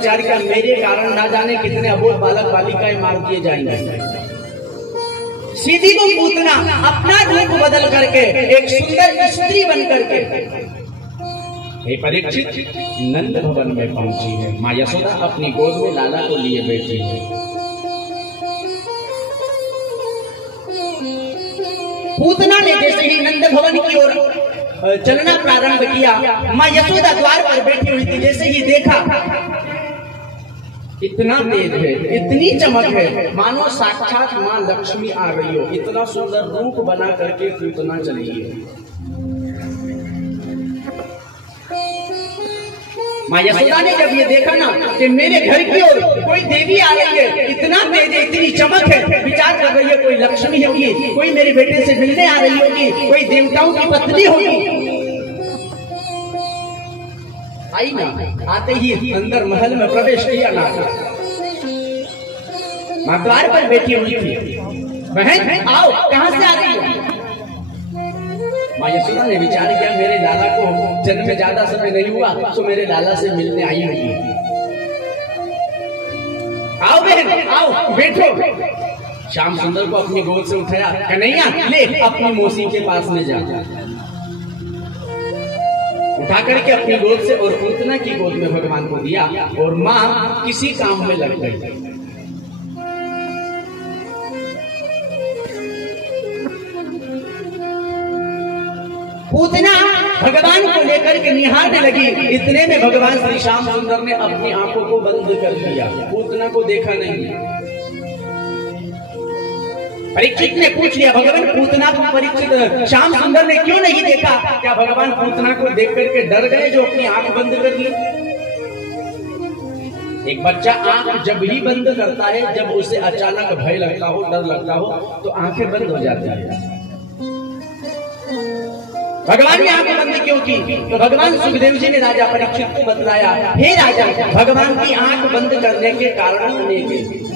विचार किया मेरे कारण ना जाने कितने अबोध बालक बालिकाएं मार दिए जाएंगे। सीधी को पूतना अपना रूप बदल करके एक सुंदर स्त्री बन करके हे परीक्षित नंद भवन में पहुंची है। माँ यशोदा अपनी गोद में लाला को लिए बैठी है। पूतना ने जैसे ही नंद भवन की ओर चलना प्रारंभ किया, माँ यशोदा द्वार पर बैठी हुई थी। जैसे ही देखा इतना तेज है, इतनी चमक है, मानो साक्षात माँ लक्ष्मी आ रही हो। इतना सुंदर रूप बना करके पूतना चली है। माँ यशोदा ने जब ये देखा ना कि मेरे घर की ओर कोई देवी आ रही है, इतना तेज है, इतनी चमक है, विचार कर रही है कोई लक्ष्मी होगी, कोई मेरे बेटे से मिलने आ रही होगी, कोई देवताओं की पत्नी होगी। आई ना, आते ही अंदर महल में प्रवेश किया ना। माँ द्वार पर बैठी हुई थी। बहन आओ, कहाँ से आ रही हो? माँ यशोदा ने विचार किया मेरे लाला को जन्म में ज्यादा समय नहीं हुआ तो मेरे लाला से मिलने आई होगी। आओ बहन आओ, बैठो। श्याम सुंदर को अपनी गोद से उठाया, कन्हैया ले अपनी मौसी के पास में जा। उठा करके अपनी गोद से और पूतना की गोद में भगवान को दिया और माँ किसी काम में लग गई। पूतना भगवान को लेकर के निहारने लगी। इतने में भगवान श्री श्याम सुंदर ने अपनी आंखों को बंद कर दिया, पूतना को देखा नहीं। परीक्षित ने पूछ लिया भगवान पूतना को परीक्षित श्याम सुंदर ने क्यों नहीं देखा? क्या भगवान पूतना को देख करके डर गए जो अपनी आंख बंद कर ली? एक बच्चा आंख जब ही बंद करता है, जब उसे अचानक भय लगता हो, डर लगता हो, तो आंखें बंद हो जाती है। भगवान ने आंखें बंद क्यों की? तो भगवान सुखदेव जी ने राजा परीक्षित को बतलाया, हे राजा, भगवान की आंख बंद करने के कारण अनेक हैं।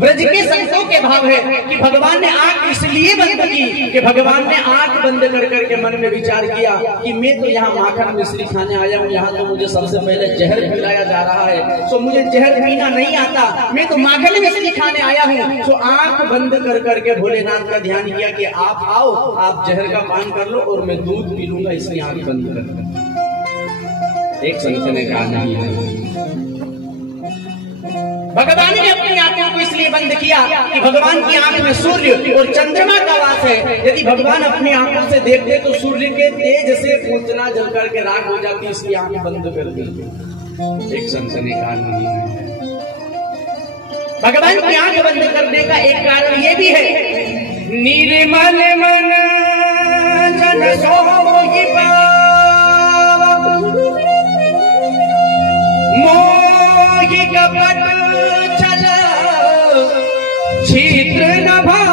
ब्रज के संतों के भाव है कि भगवान ने आंख इसलिए बंद की कि भगवान ने आंख बंद कर करके मन में विचार किया कि मैं तो यहाँ माखन मिश्री खाने आया हूँ, यहाँ तो मुझे सबसे पहले जहर पिलाया जा रहा है, तो मुझे जहर पीना नहीं आता, मैं तो माखन मिश्री खाने आया हूँ। तो आंख बंद कर करके भोलेनाथ का ध्यान किया कि आप आओ, आप जहर का पान कर लो और मैं दूध पी लूंगा, इसलिए आंख बंद कर। एक संत ने कहा नहीं है, भगवान ने अपनी आंखों को इसलिए बंद किया कि भगवान की आंख में सूर्य और चंद्रमा का वास है। यदि भगवान अपनी आंखों से देखते तो सूर्य के तेज से पूतना जल करके राख हो जाती, इसलिए आंख बंद कर दी। एक संत ने कहा नहीं है, भगवान की आंख बंद करने का एक कारण ये भी है, निर्मल मन जन सोहि मोहि कपट चल छिद्र न भाव।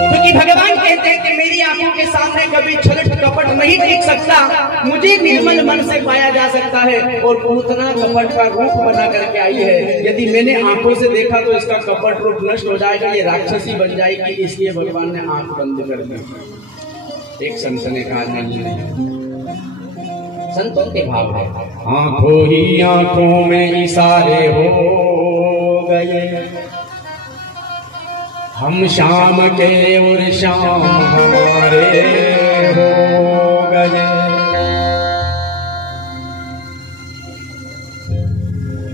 क्योंकि भगवान कहते हैं कि मेरी आंखों के सामने कभी छल कपट नहीं टिक सकता, मुझे निर्मल मन से पाया जा सकता है। और पूतना कपट का रूप बना करके आई है, यदि मैंने आंखों से देखा तो इसका कपट रूप नष्ट हो जाएगा, ये राक्षसी बन जाएगी, इसलिए भगवान ने आंख बंद कर दी। एक संत ने कहा नहीं, संतों के भाव है, आंखों ही आंखों में इशारे हो गए, हम शाम के और शाम हमारे हो गए।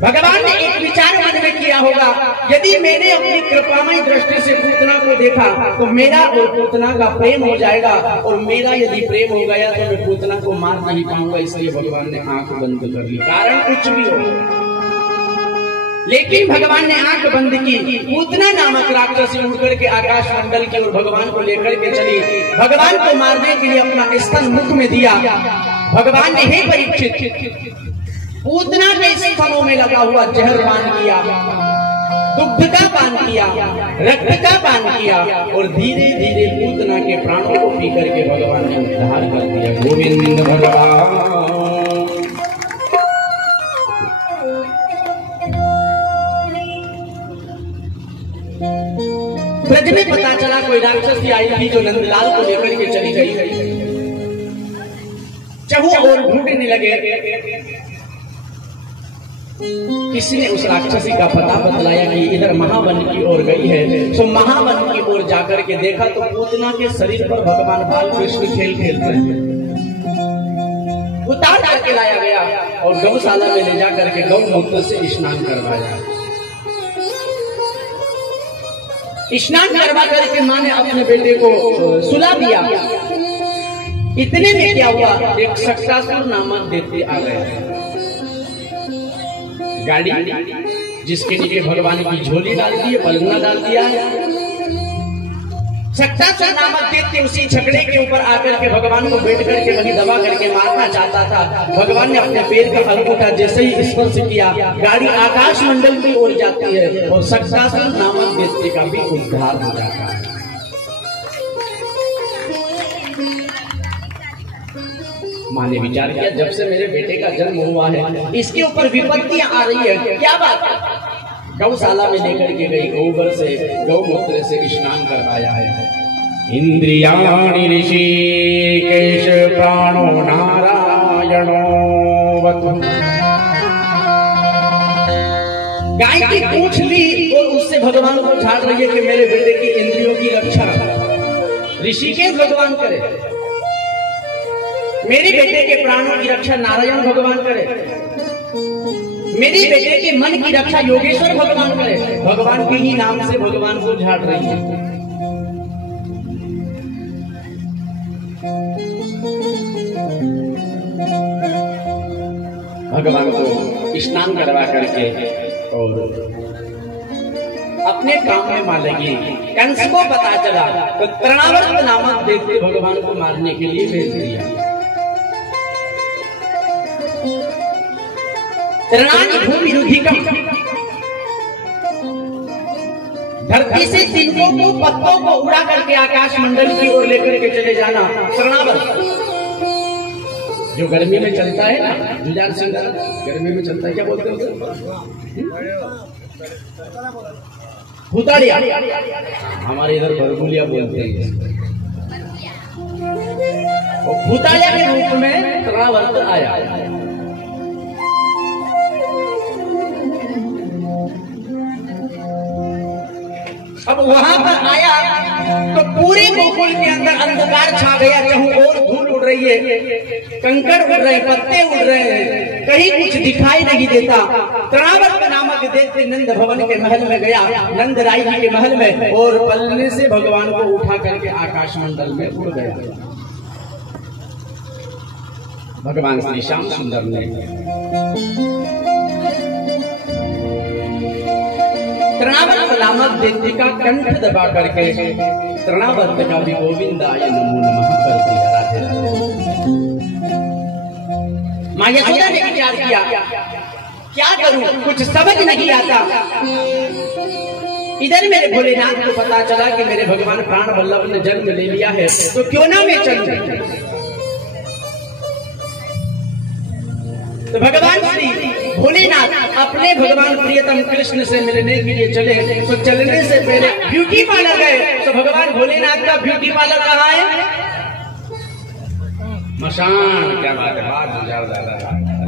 भगवान ने एक विचार मन में किया होगा, यदि मैंने अपनी कृपामय दृष्टि से पूतना को देखा तो मेरा और पूतना का प्रेम हो जाएगा, और मेरा यदि प्रेम हो गया तो मैं पूतना को मार नहीं पाऊंगा, इसलिए भगवान ने आंख बंद कर ली। कारण कुछ भी हो, लेकिन भगवान ने आंख बंद की। पूतना नामक राक्षसी उठ करके आकाश मंडल की ओर भगवान को लेकर के चली। भगवान को मारने के लिए अपना स्तन मुख में दिया। भगवान ने हे परीक्षित, पूतना के स्तनों में लगा हुआ जहर पान किया, दुग्ध का पान किया, रक्त का पान किया, और धीरे धीरे पूतना के प्राणों को पी करके भगवान ने उद्धार कर दिया। गोविंद भगवान। ब्रज में पता चला कोई राक्षसी आई थी जो नंदलाल को लेकर के चली गई। चहु और ढूंढने लगे। किसी ने उस राक्षसी का पता बतलाया कि इधर महावन की ओर गई है। सो महावन की ओर जाकर के देखा तो पूतना के शरीर पर भगवान बाल कृष्ण खेल खेलते हैं। उतार करके लाया गया और गौशाला में ले जाकर के गौमूत्र से स्नान करवाया। स्नान करवा करके माँ ने अपने बेटे को सुला दिया। इतने में क्या हुआ, एक शक्तासुर नामक दैत्य आ गए। गाड़ी जिसके नीचे भगवान की झोली डाल दी है, पलंगा डाल दिया है। शक्तासुर नामक दैत्य उसी छकड़े के ऊपर आकर के भगवान को बैठ करके वही दबा करके मारना चाहता था। भगवान ने अपने पैर का अंगूठा जैसे ही स्पर्श किया, गाड़ी आकाश मंडल की ओर जाती है और शक्तासुर नामक दैत्य का भी उद्धार हो जाता है। माँ ने विचार किया, जब से मेरे बेटे का जन्म हुआ है इसके ऊपर विपत्तियां आ रही है, क्या बात है। गौशाला में लेकर के गई, गोबर से गौमूत्र से स्नान करवाया है। इंद्रियाणि ऋषिकेश प्राणो नारायणो वतु। गाय की पूंछ ली और उससे भगवान को झाड़ रही है कि मेरे बेटे की इंद्रियों की रक्षा ऋषिकेश भगवान करे, मेरे बेटे के प्राणों की रक्षा नारायण भगवान करे, मेरे बेटे के मन की रक्षा योगेश्वर भगवान करे। भगवान के ही नाम से भगवान को झाड़ रही है। भगवान को स्नान करवा करके और अपने काम में मां लगी। कंस को पता चला तो तृणावर्त नामक दैत्य भगवान को मारने के लिए भेज दिया। तृणानि भूमि रुधिकम, धरती से तिनकों को पत्तों को उड़ा करके आकाश मंडल की ओर लेकर के चले जाना। तृणावर्त जो गर्मी में चलता है ना, जुझार सिंह गर्मी में चलता है, क्या बोलते हैं उसे? भूताड़िया, हमारे इधर बरगुलिया बोलते हैं। भूताड़िया के रूप में तृणावर्त आया। अब वहां पर आया तो पूरे गोकुल के अंदर अंधकार छा गया। चारों ओर धूल उड़ रही है, कंकड़ उड़ रहे हैं, पत्ते उड़ रहे हैं, कहीं कुछ दिखाई नहीं देता। तृणावर्त नामक दैत्य नंद भवन के महल में गया, नंद राय जी के महल में, और पलने से भगवान को उठा करके आकाश मंडल में उड़ गया। भगवान श्री श्याम सुंदर ने तृणावर्त नामक दैत्य का कंठ दबा करके तृणावर्त का भी गोविंदाय नमो नमः कर दिया। राधे राधे। मां यशोदा ने विचार किया, क्या करूं, कुछ समझ नहीं आता। इधर मेरे भोलेनाथ को पता चला कि मेरे भगवान प्राण वल्लभ ने जन्म ले लिया है, तो क्यों ना मैं चलूं। तो भगवान श्री भोलेनाथ अपने भगवान प्रियतम कृष्ण से मिलने के लिए चले। तो चलने से पहले ब्यूटी पार्लर गए। तो भगवान भोलेनाथ का ब्यूटी पार्लर कहाँ है? मशान। क्या बात है, बात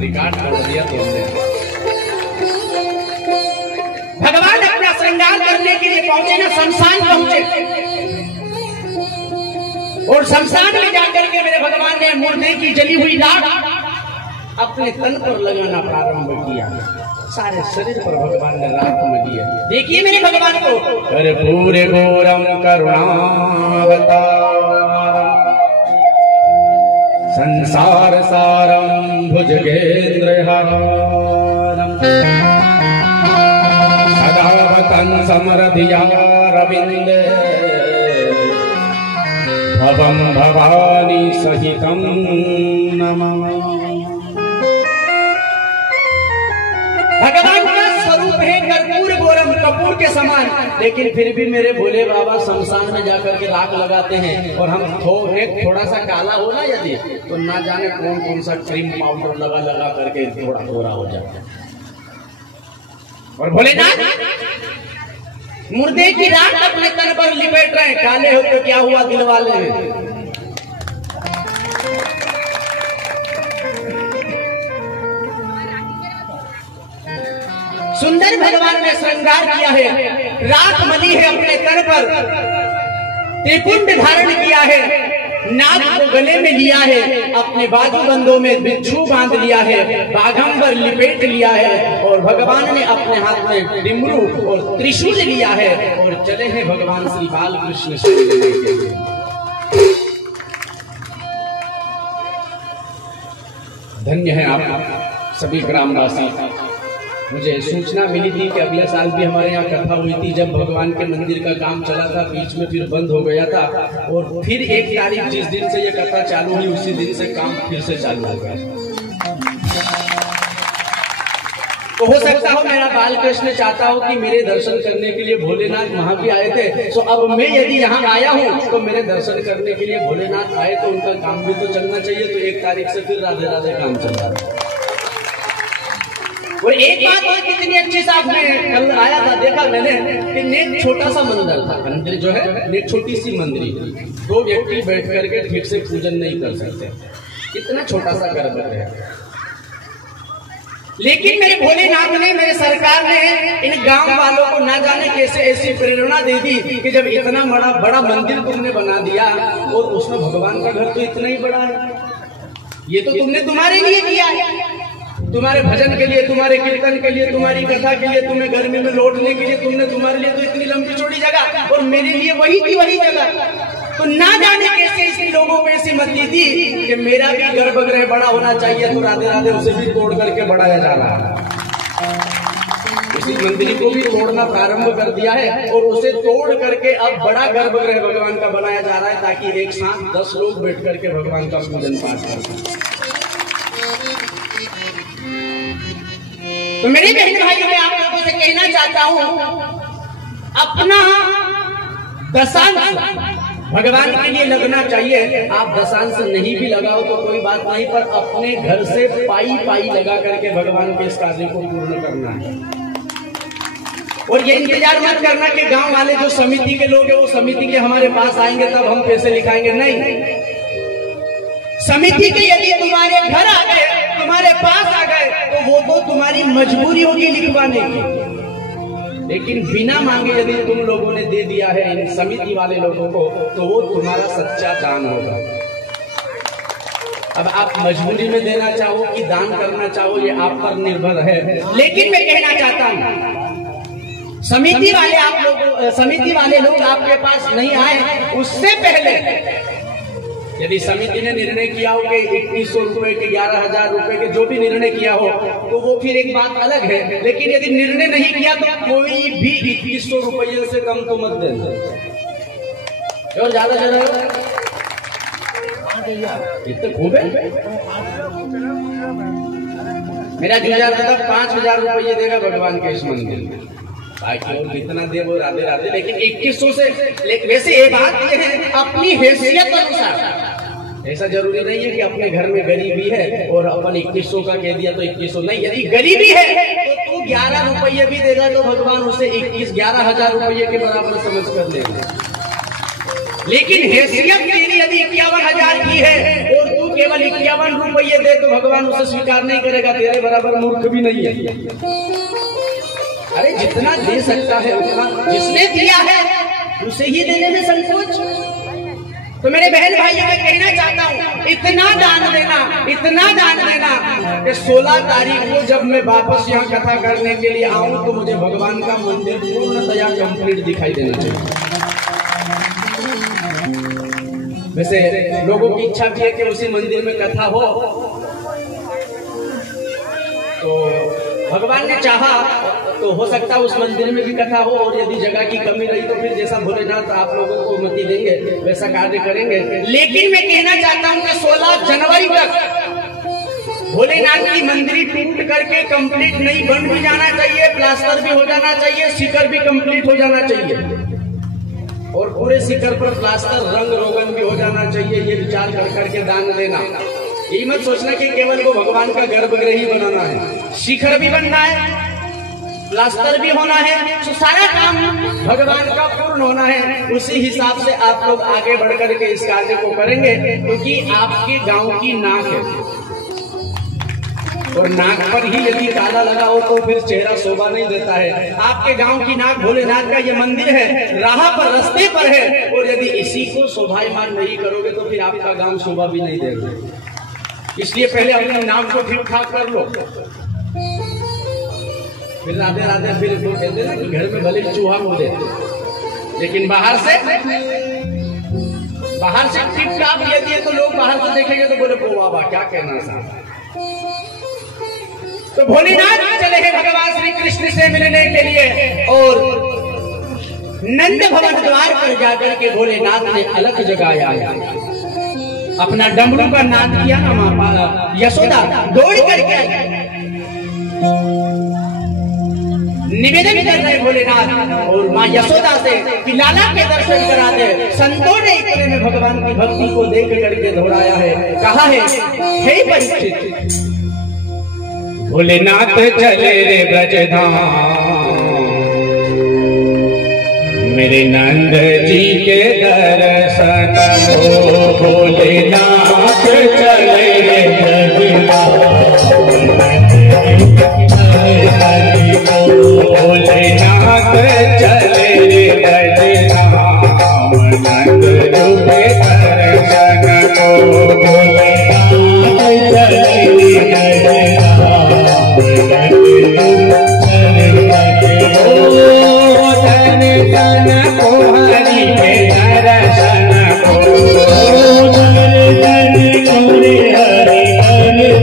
रिकॉर्ड कर दिया तुमने। भगवान अपना श्रृंगार करने के लिए पहुंचे ना, शमशान पहुंचे, और शमशान में जाकर के मेरे भगवान ने मुर्दे की जली हुई लाश अपने तन पर लगाना प्रारंभ किया। सारे शरीर पर भगवान ने राख मली है। देखिए मेरे भगवान को, कर्पूर घोरम करुणावतारम संसार सारम भुजगेन्द्रहारम सदा वतन समरधिया रविंदे भवम भवानी सहितम नमः। भगवान का स्वरूप है कर्पूर गौरम, कपूर के समान, लेकिन फिर भी मेरे भोले बाबा शमशान में जाकर के राख लगाते हैं। और हम थोड़ा सा काला हो ना यदि, तो ना जाने कौन कौन सा क्रीम पाउडर लगा लगा करके थोड़ा थोड़ा हो जाता है। और भोलेनाथ मुर्दे की राख अपने तन पर लिपेट रहे हैं। काले हो तो क्या हुआ, दिल वाले हैं। सुंदर भगवान ने श्रृंगार किया है, राख मली है अपने तन पर, त्रिपुंड धारण किया है, नाग को गले में लिया है, अपने बाजूबंदों में बिच्छू बांध लिया है, बाघंबर लिपेट लिया है और भगवान ने अपने हाथ में डिमरू और त्रिशूल लिया है और चले हैं भगवान श्री बाल कृष्ण से मिलने के लिए। धन्य है आप सभी ग्रामवासी। मुझे सूचना मिली थी कि अगले साल भी हमारे यहाँ कथा हुई थी, जब भगवान के मंदिर का काम चला था, बीच में फिर बंद हो गया था और फिर 1 तारीख जिस दिन से ये कथा चालू हुई उसी दिन से काम फिर से चालू हो गया। तो हो सकता हो मेरा बाल कृष्ण चाहता हो कि मेरे दर्शन करने के लिए भोलेनाथ वहां भी आए थे, तो अब मैं यदि यहाँ आया हूँ तो मेरे दर्शन करने के लिए भोलेनाथ आए तो उनका काम भी तो चलना चाहिए। तो 1 तारीख से फिर राधे राधे काम चल रहा है। और एक बात और कितनी अच्छी साहब, में कल आया था, देखा मैंने कि नेक छोटा सा मंदिर था, मंदिर जो है नेक छोटी सी मंदिर, 2 व्यक्ति बैठ करके ठीक से पूजन नहीं कर सकते, इतना छोटा सा गर्भगृह है। लेकिन मेरे भोलेनाथ ने, मेरे सरकार ने इन गांव वालों को ना जाने कैसे ऐसी प्रेरणा दे दी कि जब इतना बड़ा मंदिर तुमने बना दिया और उसमें भगवान का घर तो इतना ही बड़ा है, ये तो तुमने तुम्हारे लिए किया है, तुम्हारे भजन के लिए, तुम्हारे कीर्तन के लिए, तुम्हारी कथा के लिए, तुम्हें गर्मी में लौटने के लिए, तुमने तुम्हारे लिए तो इतनी लंबी चौड़ी जगह और मेरे लिए वही की वही जगह। तो ना जाने कैसे इसी लोगों को ऐसी मती दी कि मेरा भी गर्भगृह बड़ा होना चाहिए, तो राधे राधे उसे भी तोड़ करके बढ़ाया जा रहा है। इसी मंदिर को भी तोड़ना प्रारंभ कर दिया है और उसे तोड़ करके अब बड़ा गर्भगृह भगवान का बनाया जा रहा है, ताकि एक साथ 10 लोग बैठ करके भगवान का पूजन पाठ कर सकें। तो मेरे बहन भाइयों, मैं आप लोगों से कहना चाहता हूं, अपना दशांश भगवान के लिए लगना चाहिए। आप दशांश नहीं भी लगाओ तो कोई बात नहीं, पर अपने घर से पाई पाई लगा करके भगवान के इस कार्य को पूर्ण करना है। और ये इंतजार मत करना कि गांव वाले जो समिति के लोग हैं वो समिति के हमारे पास आएंगे तब हम पैसे लिखाएंगे, नहीं। समिति के यदि तुम्हारे घर आ गए, तुम्हारे पास आ गए, तो वो तो तुम्हारी मजबूरी होगी लिखवाने की, लेकिन बिना मांगे यदि तुम लोगों ने दे दिया है इन समिति वाले लोगों को, तो वो तुम्हारा सच्चा दान होगा। अब आप मजबूरी में देना चाहो कि दान करना चाहो, ये आप पर निर्भर है। लेकिन मैं कहना चाहता हूं, समिति वाले लोग आपके पास नहीं आए, उससे पहले यदि समिति ने निर्णय किया हो कि 2100 रुपए के, 11,000 रुपए के, जो भी निर्णय किया हो, तो वो फिर एक बात अलग है। लेकिन यदि निर्णय नहीं किया तो कोई भी 2100 रुपये से कम तो मत देना, और ज्यादा इतने खूब है। मेरा जुझार था 5,000 रुपये देगा भगवान के इस मंदिर में, बाकी और कितना दे वो राधे राधे, लेकिन 2100 से। वैसे ये बात ये है, अपनी हैसियत अनुसार, ऐसा जरूरी नहीं है कि अपने घर में गरीबी है और अपन 2100 का कह दिया तो 2100 नहीं। यदि गरीबी है तो तू 11 रुपये भी देगा तो भगवान उसे 11,000 रुपये के बराबर समझ कर लेगा। लेकिन हैसियत तेरी यदि 51,000 की है और तू केवल 51 रुपये दे तो भगवान उसे स्वीकार नहीं करेगा, तेरे बराबर मूर्ख भी नहीं है। अरे जितना दे सकता है उतना, जिसने दिया है उसे ही देने में संकोच। तो मेरे बहन भाइयों, मैं कहना चाहता हूँ, इतना दान देना कि 16 तारीख को जब मैं वापस यहाँ कथा करने के लिए आऊं तो मुझे भगवान का मंदिर पूर्णतया कंप्लीट दिखाई देना चाहिए। वैसे लोगों की इच्छा भी है कि उसी मंदिर में कथा हो, तो भगवान ने चाहा तो हो सकता है उस मंदिर में भी कथा हो, और यदि जगह की कमी रही तो फिर जैसा भोलेनाथ आप लोगों को मति देंगे वैसा कार्य करेंगे। लेकिन मैं कहना चाहता हूं कि 16 जनवरी तक भोलेनाथ की मंदिर टूट करके कंप्लीट नहीं, बन भी जाना चाहिए, प्लास्टर भी हो जाना चाहिए, शिखर भी कंप्लीट हो जाना चाहिए, और पूरे शिखर पर प्लास्टर रंग रोगन भी हो जाना चाहिए। ये विचार कर करके दान देना। ये मत सोचना कि केवल वो भगवान का गर्भगृह ही बनाना है, शिखर भी बनना है, प्लास्टर भी होना है, तो सारा काम भगवान का पूर्ण होना है। उसी हिसाब से आप लोग आगे बढ़ करके इस कार्य को करेंगे, क्योंकि आपके गांव की नाक है। और नाक पर ही यदि काला लगा हो तो फिर चेहरा शोभा नहीं देता है। आपके गांव की नाक भोलेनाथ का ये मंदिर है, राह पर रास्ते पर है, और यदि इसी को शोभायमान नहीं करोगे तो फिर आपका गांव शोभा भी नहीं देगा। इसलिए पहले अपने नाम को ठीक ठाक कर लो, फिर राधे राधे। फिर वो कहते ना कि घर में भले चूहा मुदे, लेकिन बाहर से टिप टाप ये दिए तो लोग बाहर से देखेंगे तो बोले वो बाबा क्या कहना साहब। तो भोलेनाथ चले हैं भगवान श्री कृष्ण से मिलने के लिए, और नंद भवन द्वार पर जाकर के भोलेनाथ ने अलग जगाया, अपना डमरू का नाद किया ना। माँ यशोदा दौड़ करके निवेदन कर रहे भोलेनाथ और माँ यशोदा से कि लाला के दर्शन करा दे। संतों ने इतने में भगवान की भक्ति को देख करके दौड़ाया है, कहा है हे परीक्षित, भोलेनाथ चले रे ब्रजधाम, मेरे नंद जी के दर्शन को। भोलेनाथ चले रे ब्रजधाम, भोलेनाथ चले रे ब्रजधाम, नंद जी के दर्शन को। भोलेनाथ चले रे ब्रजधाम, धन को हरि के दर्शन को, धन को रे हरि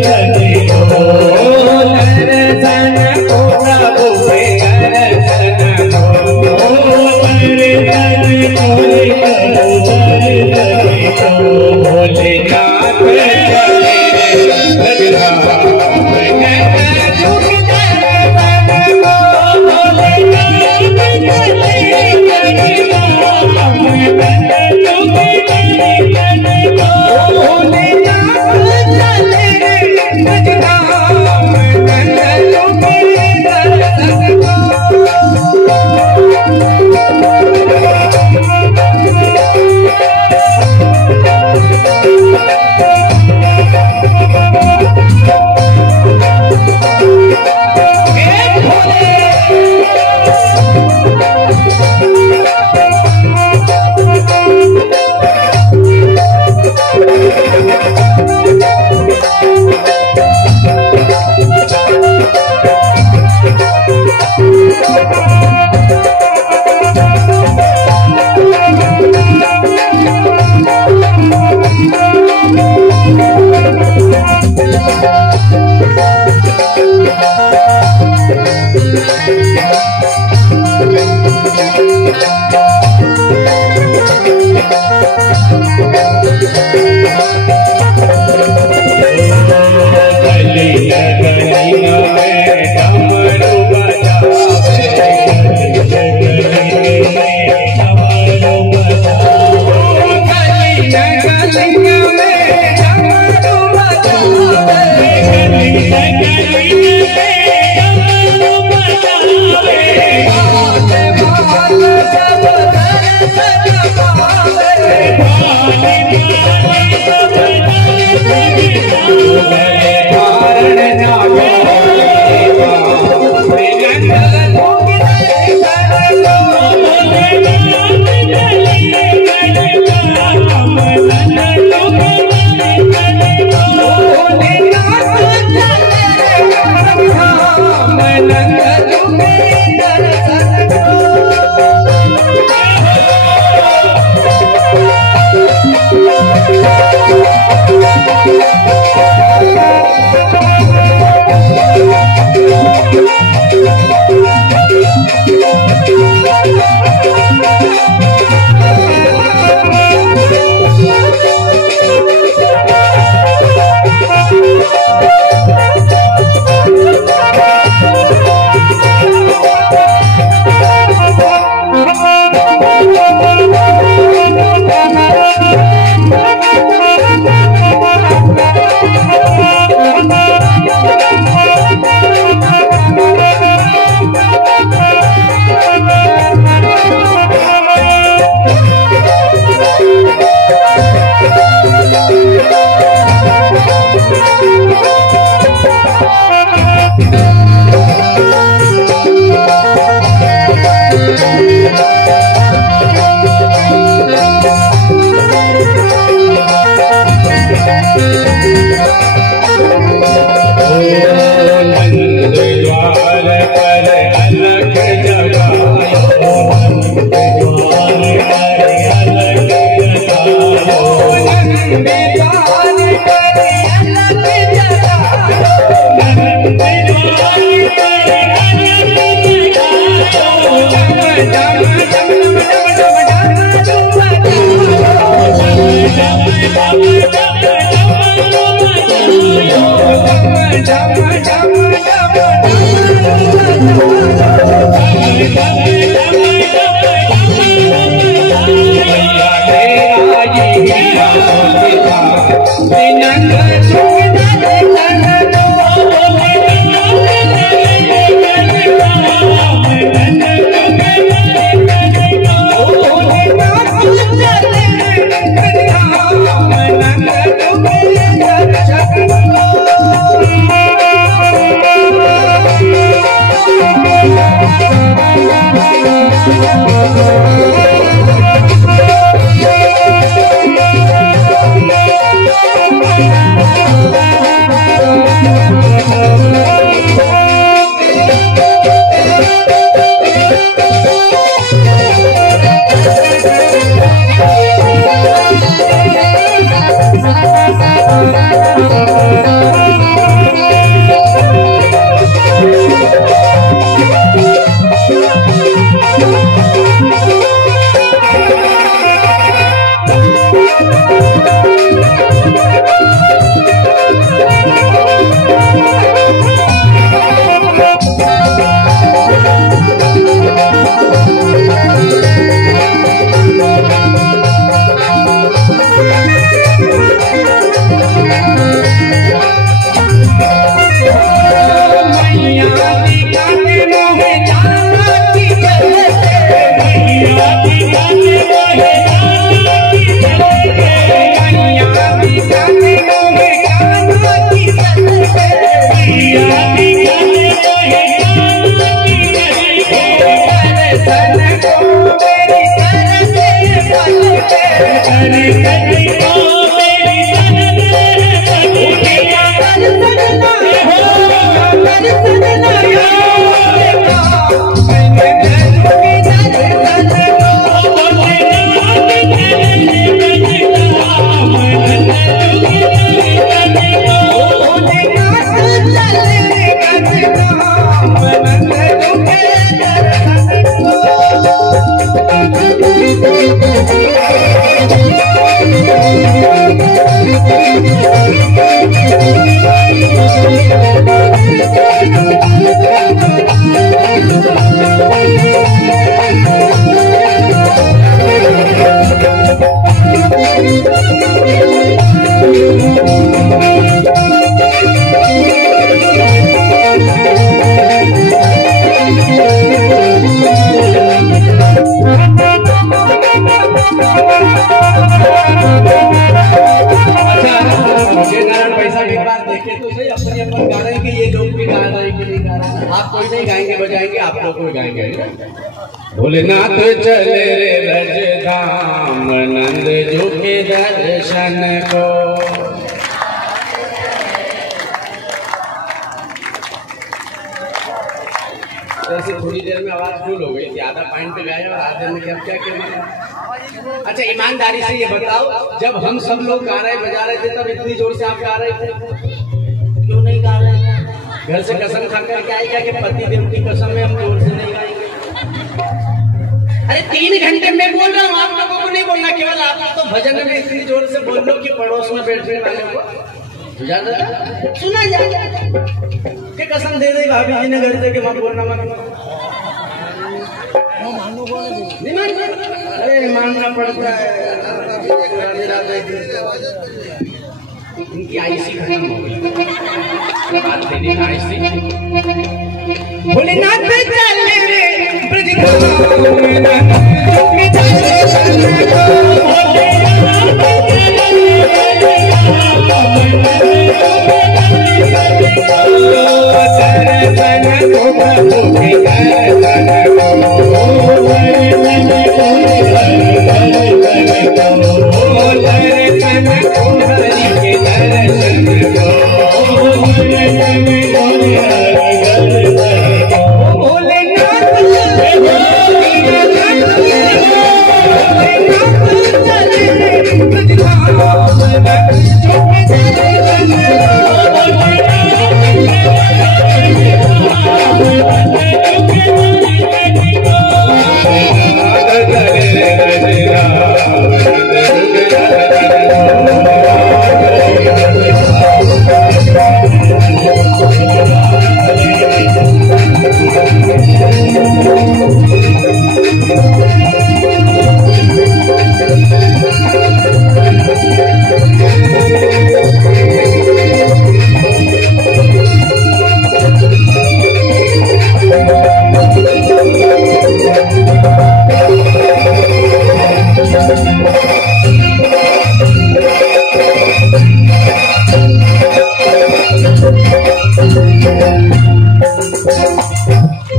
दर्शन को, दर्शन को प्रभु के दर्शन को, दर्शन को रे दर्शन को। भोलेनाथ चले ब्रजधाम, Thank you. आप कोई नहीं गाएंगे बजाएंगे, आप लोग कोई गाएंगे। भोलेनाथ चले रे रज धाम, नंद जो के दर्शन को। ऐसे थोड़ी देर में आवाज फुल हो गई थी, आधा पॉइंट पे गाया और आधे में क्या क्या किया। अच्छा ईमानदारी से ये बताओ, जब हम सब लोग गा रहे बजा रहे थे तब इतनी जोर से आप गा रहे थे, क्यों नहीं गा रहे? घर से कसम खा कर के आए क्या कि पति देव की कसम में हम जोर से नहीं गाएंगे? अरे 3 घंटे में बोल रहा हूँ, आप लोगों को नहीं बोलना, केवल आप तो भजन में इतनी जोर से बोल लो कि पड़ोस में बैठने वाले को सुना जाए कि कसम दे दे भाभी जी ने घर से कि मत बोलना मत। नहीं मानना, अरे मानना पड़ता है। इनकी आईसी खत्म हो गई, बात तेरी आईसी। भोलेनाथ चले रे Thank you.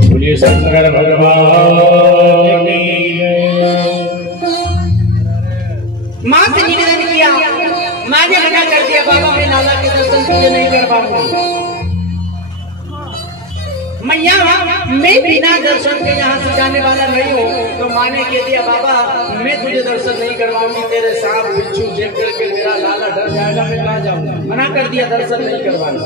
बोलिए शंकर भगवान की माँ से निवेदन किया, माँ ने मना कर दिया, बाबा मैं लाला के दर्शन तुझे नहीं कर पाऊंगा। मैया मैं बिना दर्शन के यहाँ से जाने वाला नहीं हूँ। तो माँ ने कह दिया बाबा मैं तुझे दर्शन नहीं करवाऊंगी, तेरे सांप बिच्छू देख करके मेरा लाला डर जाएगा, मैं कहाँ जाऊंगा। मना कर दिया, दर्शन नहीं करवाना।